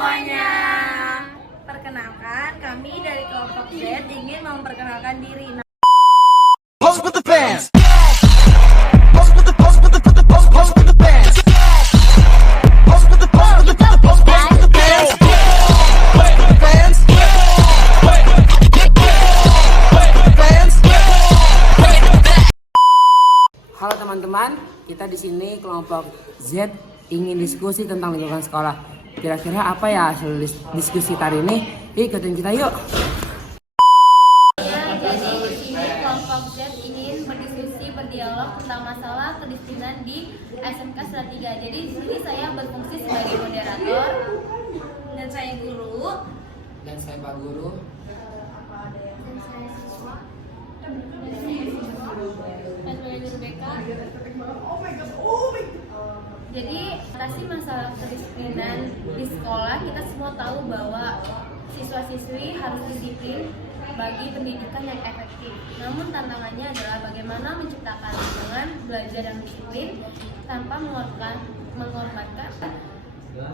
semuanya. Perkenalkan, kami dari kelompok Z ingin memperkenalkan diri. Pose with the fans. Pose with the pose with the pose with the fans. Pose with the pose with the pose with the fans. Pose with the fans. Fans. Halo teman-teman, kita di sini kelompok Z ingin diskusi tentang lingkungan sekolah. Kira-kira apa ya hasil diskusi kali ini? Ikutin kita yuk. Jadi di sini kelompok Z ingin berdiskusi, berdialog tentang masalah kedisiplinan di SMK Salatiga. Jadi di sini saya berfungsi sebagai moderator dan saya guru. Dan saya Pak Guru. Dan saya siswa. Dan sebagai guru BK. Jadi atasi masalah kedisiplinan di sekolah, kita semua tahu bahwa siswa-siswi harus disiplin bagi pendidikan yang efektif. Namun tantangannya adalah bagaimana menciptakan lingkungan belajar yang disiplin tanpa mengorbankan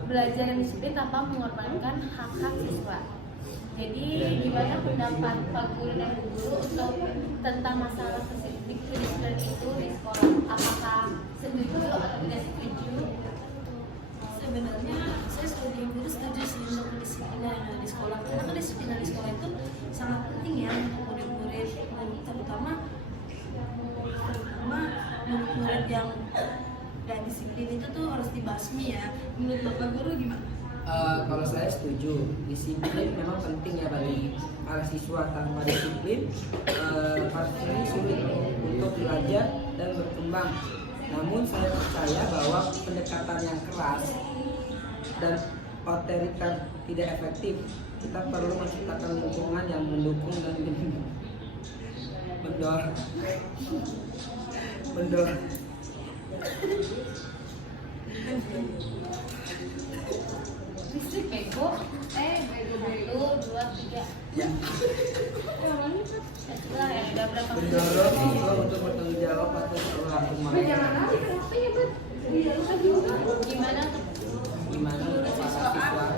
belajar yang disiplin tanpa mengorbankan hak-hak siswa. Jadi gimana pendapat Pak Guru dan Bu Guru untuk tentang masalah kedisiplinan itu di sekolah? Apakah setuju atau tidak setuju? Sebenarnya saya sebagai guru setuju sih untuk kedisiplinan di sekolah, karena kedisiplinan di sekolah itu sangat penting ya untuk murid-murid, dan terutama murid-murid yang gak disiplin itu tuh harus dibasmi ya. Menurut Bapak Guru gimana? Kalau saya setuju, disiplin memang penting ya bagi para siswa. Tanpa disiplin, para siswa sulit untuk belajar dan berkembang. Namun saya percaya bahwa pendekatan yang keras dan otoriter tidak efektif. Kita perlu menciptakan lingkungan yang mendukung dan mendorong. Listrik bego, bego 1, 2, 3. Ya. Setelah ya udah berapa? Mendorong siswa untuk bertanggung jawab atas perilaku mereka. Gimana? Gimana untuk para siswa?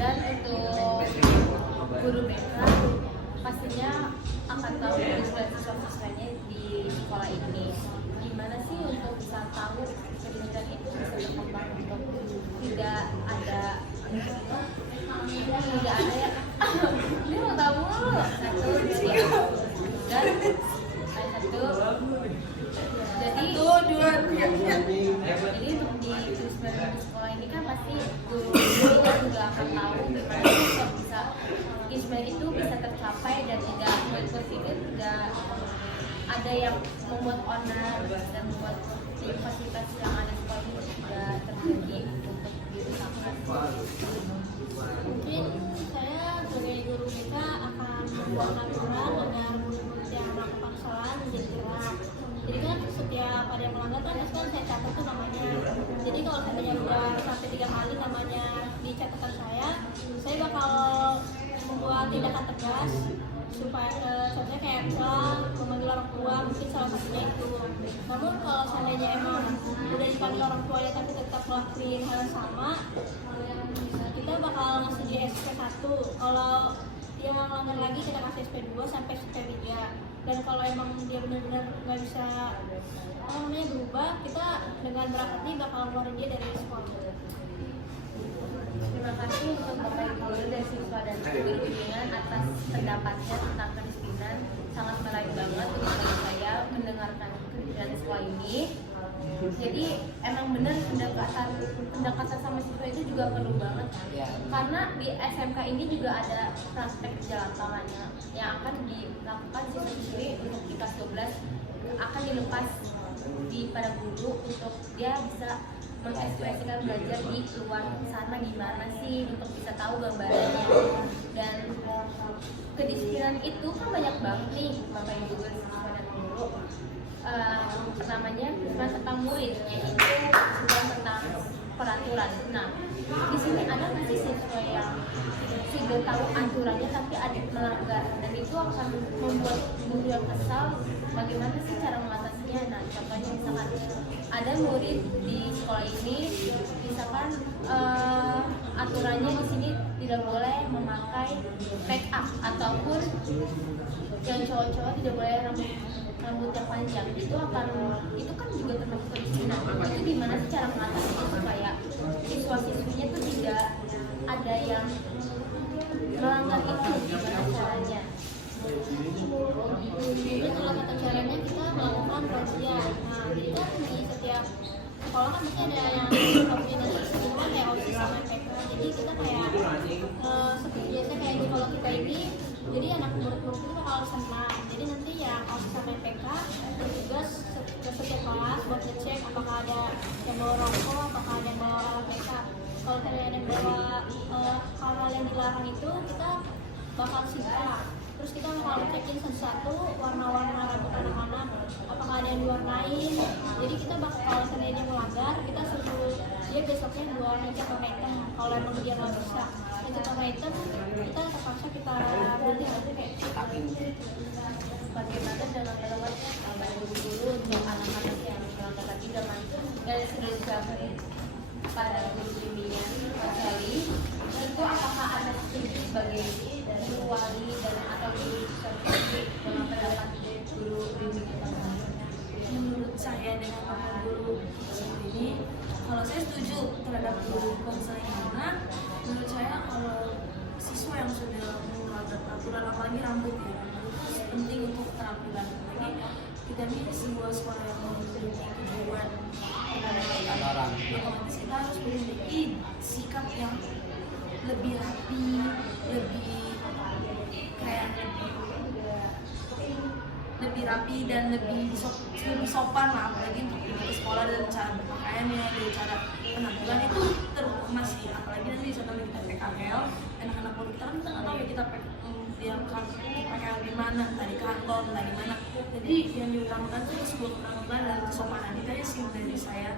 Dan untuk guru BK pastinya akan tahu siswa-siswanya di sekolah ini. Gimana sih untuk bisa tahu pendidikan itu bisa berkembang untuk tidak ada ya. Ini mau tahu mulu. 1, 2, 3. Dan 1. Jadi untuk di sekolah ini kan pasti guru juga akan tahu gimana kok bisa Ismail itu bisa tercapai dan tidak berpikir tidak ada yang membuat onar dan membuat fasilitas yang ada di sekolah itu tidak terjadi untuk diusahakan. Mungkin saya sebagai guru kita akan membuat aturan agar murid-murid yang melakukan kesalahan menjadi jelas. Jadi kan setiap ada yang melanggar kan saya catat tuh namanya. Jadi kalau seandainya udah sampai 3 kali namanya di catatan saya bakal membuat tindakan tegas supaya contohnya kayak misal memanggil orang tua, mungkin salah satunya itu. Namun kalau seandainya emang udah dipanggil orang tua ya tapi tetap ngelakuin hal yang sama, kita bakal ngasih dia SP1. Kalau dia melanggar lagi kita kasih SP2 sampai SP3. Dan kalau emang dia benar-benar nggak bisa berubah, kita dengan berat hati bakal ngeluarin dia dari sekolah. Terima kasih untuk Bapak Ibu dan siswa dan guru bimbingan atas pendapatnya tentang kedisiplinan. Sangat menarik banget untuk bagi saya mendengarkan kedisiplinan di sekolah ini. Jadi emang benar pendekatan sama siswa itu juga perlu banget kan? Ya. Karena di SMK ini juga ada praktek kerja lapangannya yang akan dilakukan siswa-siswi untuk kelas 12 akan dilepas pada guru untuk dia bisa mengekspresikan belajar di luar sana gimana sih untuk kita tahu gambarannya. Dan kedisiplinan itu kan banyak banget nih Bapak Ibu siswa dan guru. Pertamanya cuma tentang murid, yaitu cuma tentang peraturan. Nah, di sini ada nggak sih siswa yang sudah tahu aturannya tapi ada melanggar, dan itu akan membuat guru yang kesal. Bagaimana sih cara mengatasinya? Nah, contohnya misalkan ada murid di sekolah ini, misalkan aturannya di sini tidak boleh memakai make up, ataupun yang cowok-cowok tidak boleh rambut yang panjang. Itu kan juga termasuk kedisiplinan. Itu gimana sih cara mengatasinya supaya siswa-siswinya tuh tidak ada yang melanggar itu? Gimana caranya? Jadi kalau kata caranya kita melakukan razia. Nah, jadi kan di setiap sekolah kan pasti ada yang koordinasi semua kayak OSIS sama MPK. Jadi kita kayak seperti biasa kayak kalau kita ini, jadi anak murid-murid itu bakal senang. Jadi nanti yang OSIS sama MPK bertugas ke setiap kelas buat ngecek apakah ada yang bawa rokok, apakah ada yang bawa alat makeup. Kalau ada yang bawa hal-hal yang dilarang itu, kita bakal sita. Terus kita bakal cekin satu-satu warna-warna rambut anak-anak, apakah ada yang diwarnain. Jadi kita bakal, kalau seandainya melanggar, kita suruh dia besoknya warna warna hitam. Kalau emang dia nggak bisa itu warna hitam, kita terpaksa kita ganti aja kayak Bagaimana dengan merawatnya guru untuk anak-anak yang melanggar tadi dengan dari sudah dijabarin pada guru bimbingan Mas Ali, itu apakah ada setuju sebagai guru wali dan atau guru sertifikat dengan pendapat guru bimbingan Mas Ali? Menurut saya dengan Bapak guru seperti ini, kalau saya setuju terhadap guru konseling, karena menurut saya kalau siswa yang sudah melanggar peraturan, apalagi rambut ya, penting untuk keterampilan. Apalagi kita ini sebuah sekolah yang memiliki tujuan terhadap otomatis kita harus memiliki sikap yang lebih rapi, lebih kayak lebih rapi dan lebih sopan lah, apalagi untuk di sekolah, dan cara berpakaiannya, dari cara penampilan itu terutama sih. Apalagi nanti misalkan kita PKL, anak-anak murid kita kan kita nggak tahu ya kita PKL di mana, tadi kantor, tadi mana. Jadi yang diutamakan itu sebuah penampilan dan kesopanan. Itu aja sih dari saya.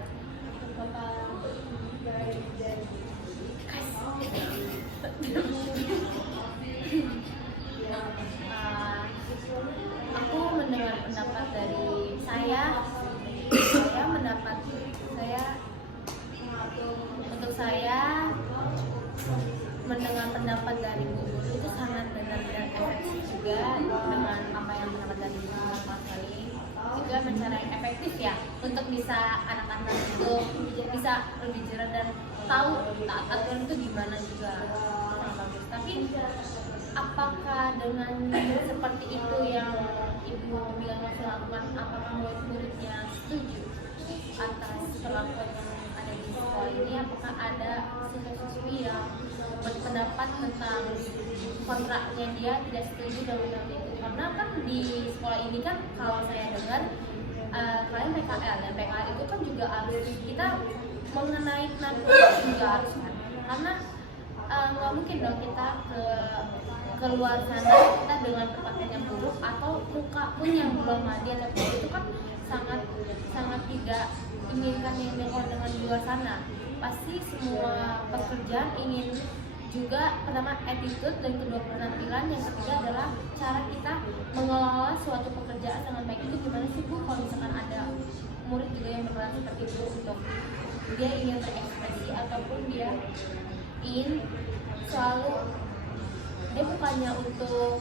Aku mendengar pendapat dari saya mendengar pendapat dari guru itu sangat benar-benar efektif juga dengan apa yang pendapat dari Mas Ali juga cara yang efektif ya untuk bisa anak-anak itu bisa lebih jerah dan tahu taat aturan itu gimana juga sangat bagus. Tapi apakah dengan seperti itu yang Ibu bilang langsung lakukan, apakah murid-muridnya setuju atas perlakuan yang ada di sekolah ini? Apakah ada siswa-siswi yang berpendapat tentang kontraknya dia tidak setuju dengan itu? Karena kan di sekolah ini kan kalau saya dengar kalian PKL, dan PKL itu kan juga harus kita mengenai narkoba juga harus kan, karena nggak mungkin dong kita keluar sana kita dengan berpakaian yang buruk atau muka pun yang belum mandi atau itu kan sangat tidak inginkan yang dilakukan dengan di luar sana. Pasti semua pekerjaan ingin juga pertama attitude, dan kedua penampilan, yang ketiga adalah cara kita mengelola suatu pekerjaan dengan baik. Itu gimana sih Bu kalau misalkan ada murid juga yang berperan seperti itu, untuk dia ingin berekspresi ataupun dia ingin selalu, dia bukannya untuk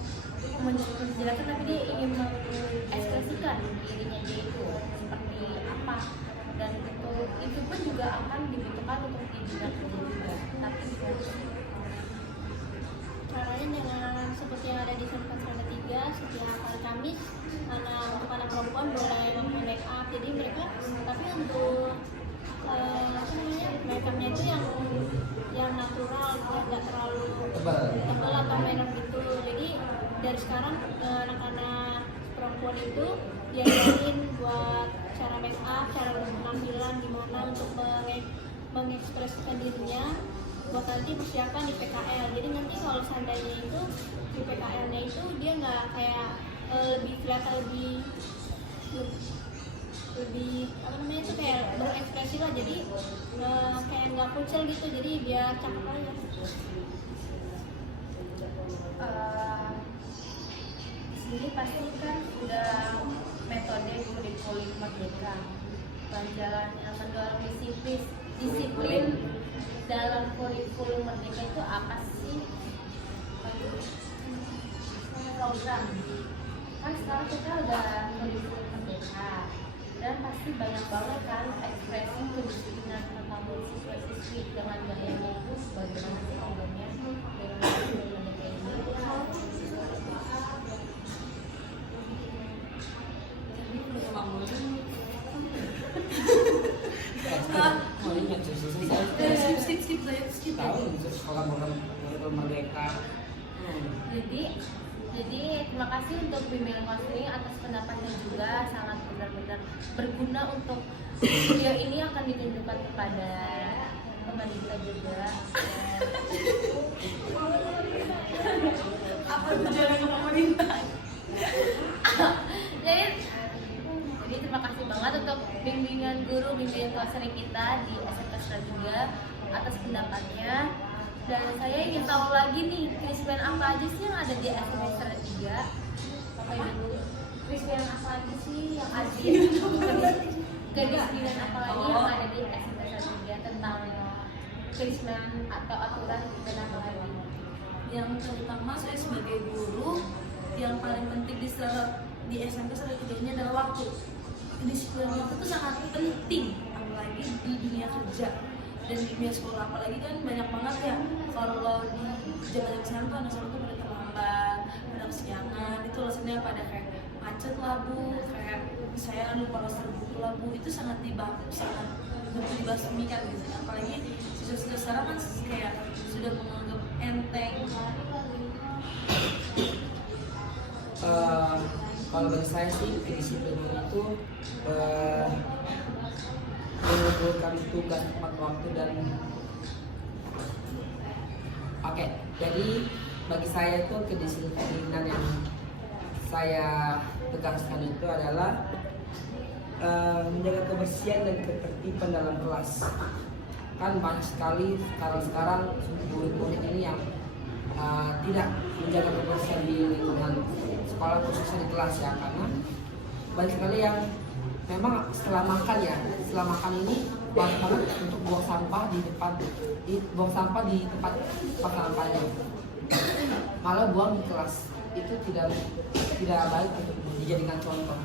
menjelaskan tapi dia ingin mengekspresikan dirinya dia itu seperti apa, dan itu pun juga akan dibutuhkan untuk dibina juga. Tapi caranya dengan seperti yang ada di Senpat 3 setiap hari Kamis, untuk anak perempuan boleh memakai make up. Jadi mereka, tapi untuk make upnya itu yang natural, tidak terlalu tebal atau merah gitu. Jadi dari sekarang anak-anak perempuan perempuan itu diajarin buat cara make up, cara penampilan gimana untuk mengekspresikan dirinya buat nanti persiapan di PKL. Jadi nanti kalau seandainya itu di PKL-nya itu dia nggak kayak lebih kelihatan lebih apa namanya itu kayak berekspresi lah, jadi kayak nggak kucel gitu, jadi biar cakep aja. Di sini pasti kan udah metode kurikulum merdeka, pelajaran yang mendorong disiplin dalam kurikulum merdeka itu apa sih? Program kan sekarang kita udah kurikulum merdeka dan pasti banyak banget kan ekspresi kedisiplinan tentang siswa-siswi dengan gayanya itu bagaimana sih programnya dengan kurikulum merdeka ini. Skip. Tahu sekolah program merdeka. Jadi terima kasih untuk bimbingan konseling atas pendapatnya juga, sangat benar-benar berguna untuk video ini akan ditunjukkan kepada teman kita juga. Apa tujuan pemerintah? jadi terima kasih banget untuk bimbingan konseling kita di SMK juga atas pendapatnya. Dan saya ingin tahu lagi nih, kedisiplinan apa aja sih yang ada di semester 3? Bapak Ibu, kedisiplinan apa aja sih yang ada di kedisiplinan apa lagi yang ada di semester 3 tentang kedisiplinan atau aturan dan apa lagi? Yang terutama saya sebagai guru, yang paling penting di SMP semester 3 ini adalah waktu. Kedisiplinan waktu itu sangat penting, apalagi di dunia kerja dan di dunia sekolah. Apalagi kan banyak banget ya, kalau di zaman sekarang tuh anak sekolah tuh pada terlambat, pada kesiangan, itu alasannya pada kayak macet lah bu, kayak saya lupa roster buku lah bu, itu sangat dibasmikan gitu. Apalagi siswa-siswa sekarang kan kayak sudah menganggap enteng. Kalau bagi saya sih kedisiplinan itu mengumpulkan tugas tepat waktu dan jadi bagi saya itu kedisiplinan yang saya tegaskan itu adalah menjaga kebersihan dan ketertiban dalam kelas. Kan banyak sekali sekarang murid-murid ini yang tidak menjaga kebersihan di lingkungan sekolah, khususnya di kelas ya, karena banyak sekali yang memang setelah makan ini banyak banget untuk buang sampah di tempat sampahnya, malah buang di kelas. Itu tidak baik untuk dijadikan contoh.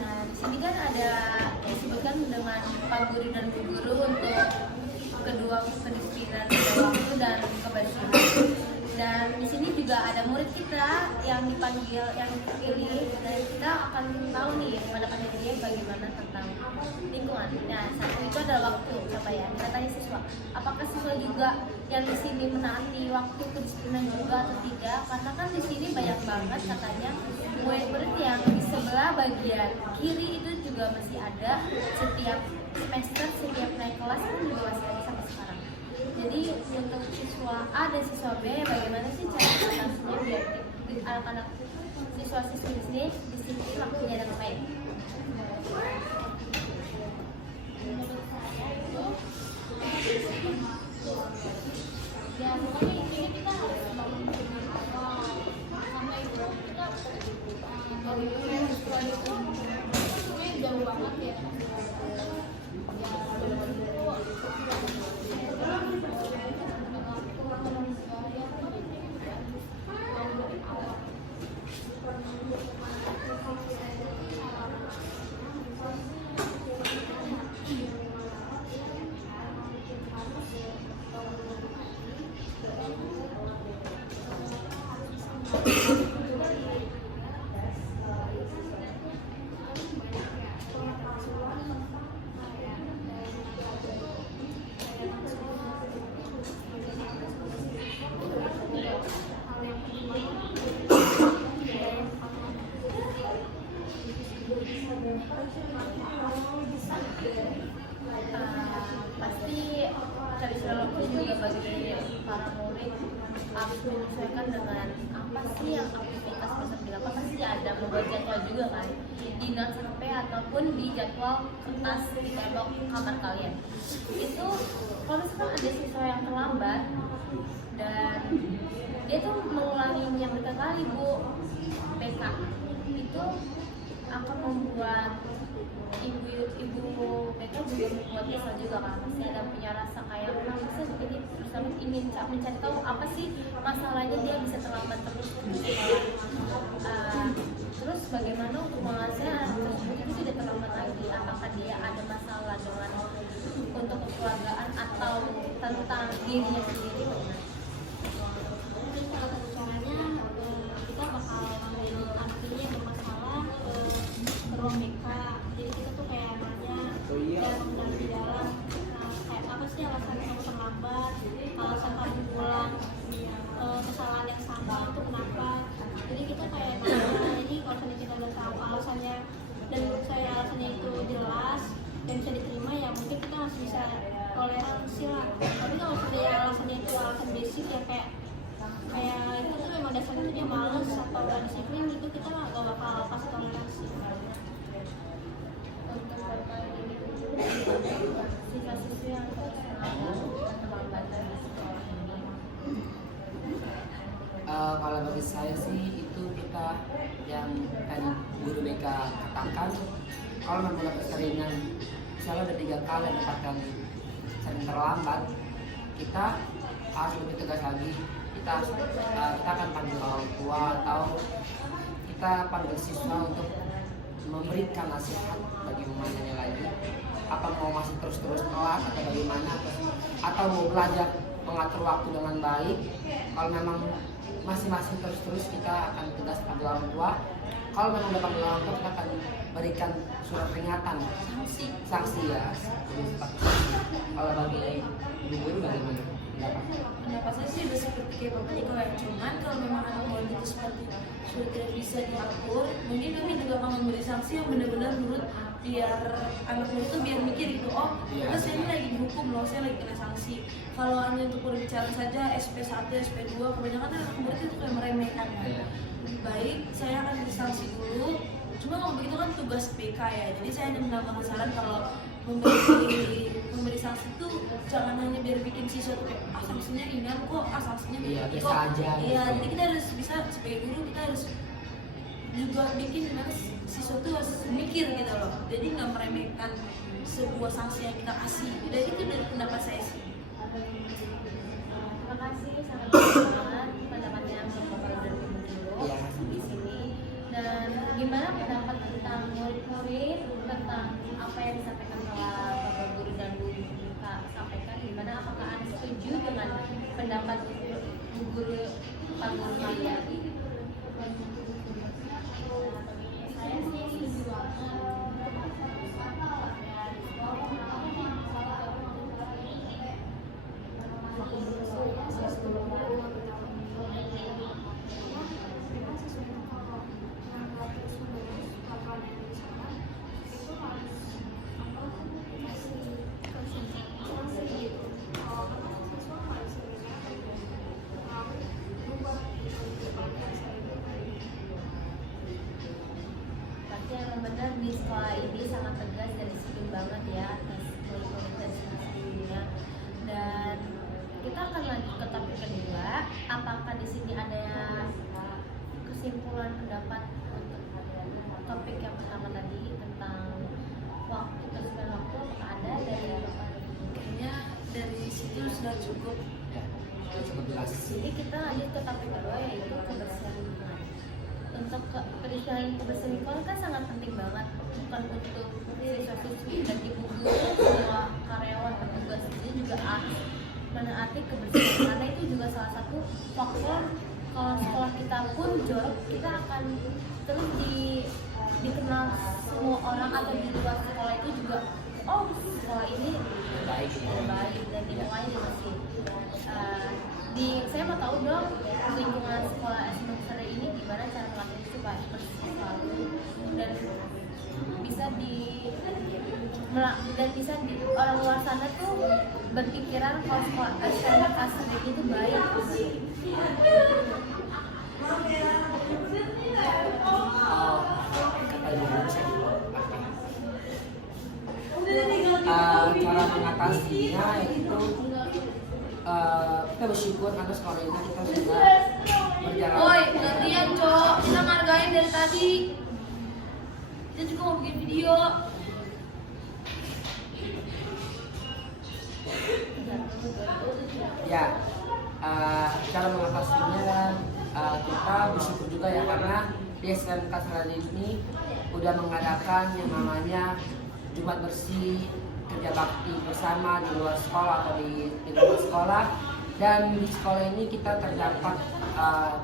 Nah, di sini kan ada disebutkan dengan Pak Guru dan Bu Guru untuk kedua kedisiplinan waktu dan kebersihan. Dan di sini juga ada murid kita yang dipanggil, yang terpilih, dan kita akan tahu nih pendapatnya dia bagaimana tentang lingkungan. Nah, satu itu adalah waktu, apa ya? Kita tanya siswa, apakah siswa juga yang di sini menaati waktu kedisiplinan juga atau tidak? Karena kan di sini banyak banget katanya murid-murid yang di sebelah bagian kiri itu juga masih ada, setiap semester, setiap naik kelas pun juga masih ada sampai sekarang. Jadi untuk siswa A dan siswa B, bagaimana sih cara mengatasinya biar anak-anak siswa-siswi di sini disiplin waktunya dengan baik? Menurut saya itu ya pokoknya intinya kita harus bangun dengan awal sama itu kita dari siswa itu sebenarnya jauh banget ya. perilaku juga bagi para murid harus menyesuaikan dengan apa sih yang aktivitas besok dilakukan. Pasti ada membuat jadwal juga kan di notes HP ataupun di jadwal kertas di tembok kamar kalian. Itu kalau misalkan ada siswa yang terlambat dan dia tuh mengulanginya berkali-kali Bu, BK itu akan membuat ibu BK juga membuat kesal juga kan. Pasti ada punya rasa kayak kenapa sih jadi terus ingin mencari tahu apa sih masalahnya dia bisa terlambat terus di sekolah. Terus bagaimana untuk mengasah tersebut itu tidak terlambat lagi, apakah dia ada masalah dengan untuk kekeluargaan atau tentang dirinya sendiri. Mungkin salah satu caranya kita bakal ngambil anak ini yang bermasalah ke ruang BK. Jadi kita tuh kayak nanya dari dalam kayak apa sih alasan kamu terlambat, alasan kamu pulang kesalahan yang sama itu kenapa. Jadi kita kayak nanya ini kalau misalnya kita udah tahu alasannya dan menurut saya alasannya itu jelas dan bisa diterima, ya mungkin kita masih bisa toleransi lah. Tapi kalau misalnya alasannya itu alasan basic ya kayak itu tuh memang dasarnya tuh dia males atau gak disiplin gitu, kita gak bakal kasih toleransi. Siswa-siswi yang terlambat dari sekolah ini. Kalau bagi saya sih itu kita yang tadi guru BK katakan, kalau memang dapat keseringan misalnya ada 3 kali 4 kali sering terlambat, kita harus lebih tegas lagi. Kita akan panggil orang tua atau kita panggil siswa untuk memberikan nasihat bagaimana lagi, apa mau masih terus telat atau bagaimana, atau mau belajar mengatur waktu dengan baik. Kalau memang masih terus kita akan tegas panggil orang tua. Kalau memang udah panggil orang tua, kita akan berikan surat peringatan, sanksi ya. Kalau bagi guru bagaimana? Pendapat saya sih udah seperti kayak Bapak Niko ya. Cuman kalau memang anak murid itu seperti sudah tidak bisa diatur, mungkin kami juga akan memberi sanksi yang benar-benar menurut biar anak murid itu biar mikir gitu, oh terus saya ini lagi dihukum loh, saya lagi kena sanksi. Kalau hanya untuk berbicara saja SP1, SP2, kebanyakan anak murid itu kayak meremehkan kan. Lebih baik saya akan disanksi dulu. Cuma kalau begitu kan tugas BK ya, jadi saya hanya menambahkan saran kalau memberi sanksi itu jangan hanya biar bikin siswa tuh kayak sanksinya ringan kok, sanksinya biasa kok. aja. Iya, jadi kita harus bisa sebagai guru kita harus juga bikin gimana siswa tuh harus mikir gitu loh. Jadi nggak meremehkan sebuah sanksi yang kita kasih. Jadi itu dari pendapat saya sih. Terima kasih sangat banget pendapatnya Bapak dan Ibu guru di sini. Dan gimana pendapat tentang murid-murid tentang apa yang disampaikan oleh Bapak Guru dan Bu Ika sampaikan? Gimana, apakah Anda setuju dengan pendapat Bu Guru Pak Guru kalian? Saya sih setuju banget. Pasti yang benar di sekolah ini sangat tegas dan disiplin banget ya atas murid-murid dan siswa-siswinya. Dan kita akan lanjut ke topik kedua. Apakah di sini ada kesimpulan pendapat untuk topik yang pertama tadi tentang waktu kesukaan waktu? Apakah ada dari Bapak? Kayaknya dari situ sudah cukup. Cukup jelas. Jadi kita lanjut ke topik kedua, yaitu kebersihan lingkungan. Untuk kebersihan lingkungan kan sangat penting banget, bukan untuk siswa-siswi dan ibu guru, semua karyawan petugas ini juga harus menaati kebersihan, karena itu juga salah satu faktor kalau sekolah kita pun jorok, kita akan terus dikenal semua orang atau di luar sekolah itu juga, oh sekolah ini baik dan lingkungannya juga bersih. Saya mau tahu dong lingkungan sekolah SMP ini gimana cara melatih supaya bersih selalu dan bisa di orang luar sana tuh berpikiran kalau standar kelas itu baik. Cara mengatasinya itu kita bersyukur karena sekolah ini kita sudah berjalan. Woi, gantian cok, kita ngargain dari tadi. Kita juga mau bikin video. Ya, cara mengatasinya kita bersyukur juga ya karena di SMK Seradi ini udah mengadakan yang namanya Jumat Bersih, kerja bakti bersama di luar sekolah atau di luar sekolah. Dan di sekolah ini kita terdapat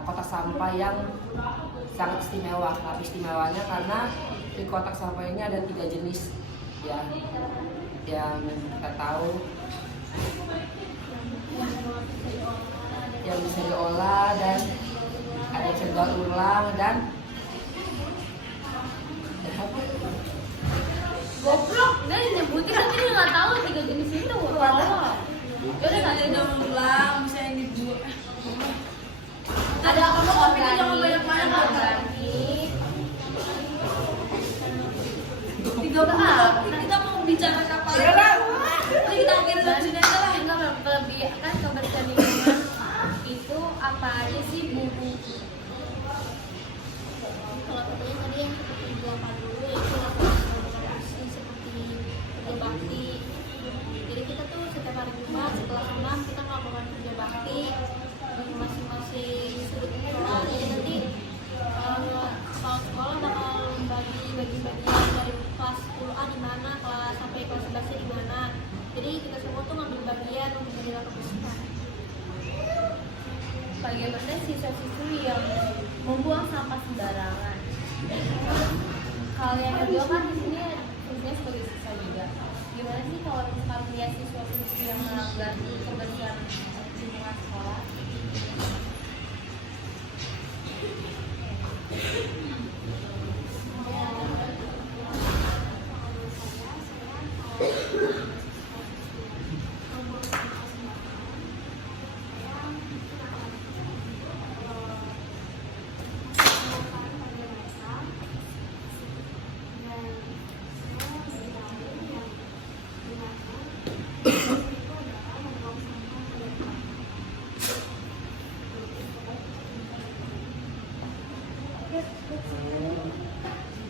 kotak sampah yang sangat istimewa. Nah, istimewanya karena di kotak sampah ini ada 3 jenis ya yang kita tahu yang bisa diolah dan ada yang bisa didaur ulang dan Goblok, dia nyebutin tapi dia nggak tahu 3 jenis itu. Wow. Jadi nggak ada daun ulang, bisa yang dibuat. Ada Kamu kopi itu jangan banyak-banyak kan? organik. 30. Kita mau bicara apa? Jadi kita akhirin dari sini aja lah. Enggak lebih kan kebersihan lingkungan itu apa aja sih bumbu? Kalau contohnya tadi yang seperti buatan dulu yaitu lakukan bersih seperti kerja bakti. Jadi kita tuh setiap hari Jumat setelah senam kita melakukan kerja bakti di masing-masing sudut sekolah. Jadi nanti kepala sekolah bakal bagi bagian dari kelas 10A di mana, kelas sampai kelas 11 di mana. Jadi kita semua tuh ngambil bagian untuk menjaga kebersihan. Bagaimana siswa-siswi yang membuang sampah sembarangan? Hal yang kedua kan di sini fungsinya sebagai siswa juga. Gimana sih kalau misalkan lihat siswa-siswi yang melanggar kebersihan lingkungan sekolah?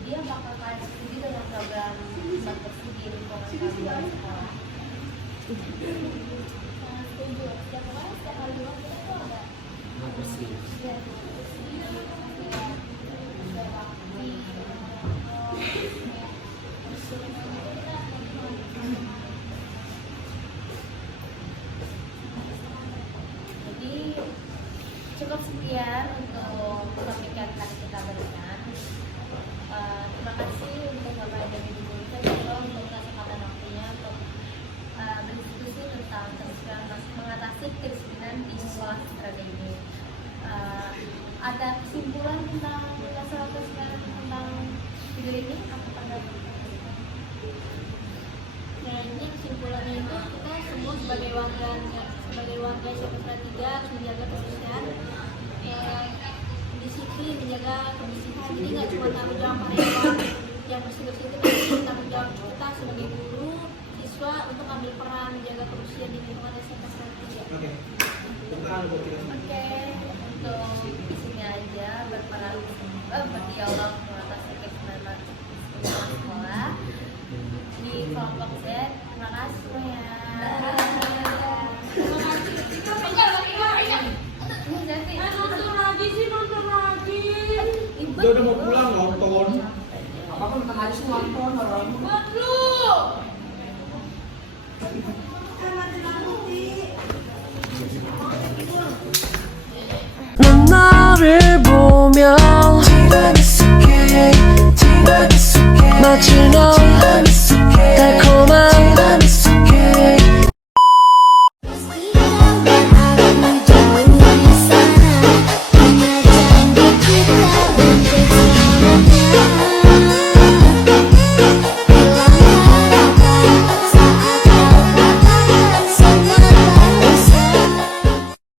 Dia bakal kayak studi dengan program Jumat Bersih di lingkungan kalian sekolah. Setuju. Setiap hari Jumat kita tuh ada bersih. Jadi cukup sekian untuk topik yang tadi kita berikan. Terima kasih untuk Bapak dan Ibu guru saya untuk kesempatan waktunya untuk berdiskusi tentang kemiskinan mengatasi kemiskinan di sekolah Sisradi ini. Ada kesimpulan tentang masalah kemiskinan tentang video ini? Apa pendapat? Nah, ini kesimpulannya itu kita semua sebagai warga SMP 3 harus menjaga kebersihan, disiplin, menjaga kebersihan. Jadi nggak cuma tanggung jawab karyawan yang bersih-bersih itu, tapi tanggung jawab kita sebagai guru, siswa untuk ambil peran menjaga kebersihan di lingkungan SMP 3. Oke. Oke, untuk di sini aja berperan berdialog mengatasi kemiskinan di sekolah di kelompok Z. Terima kasih semuanya. Ini Zeti. Nonton lagi. Dia udah mau pulang nonton. Apa pun nonton aja sih nonton orang. 넌 나를 보면 마치 너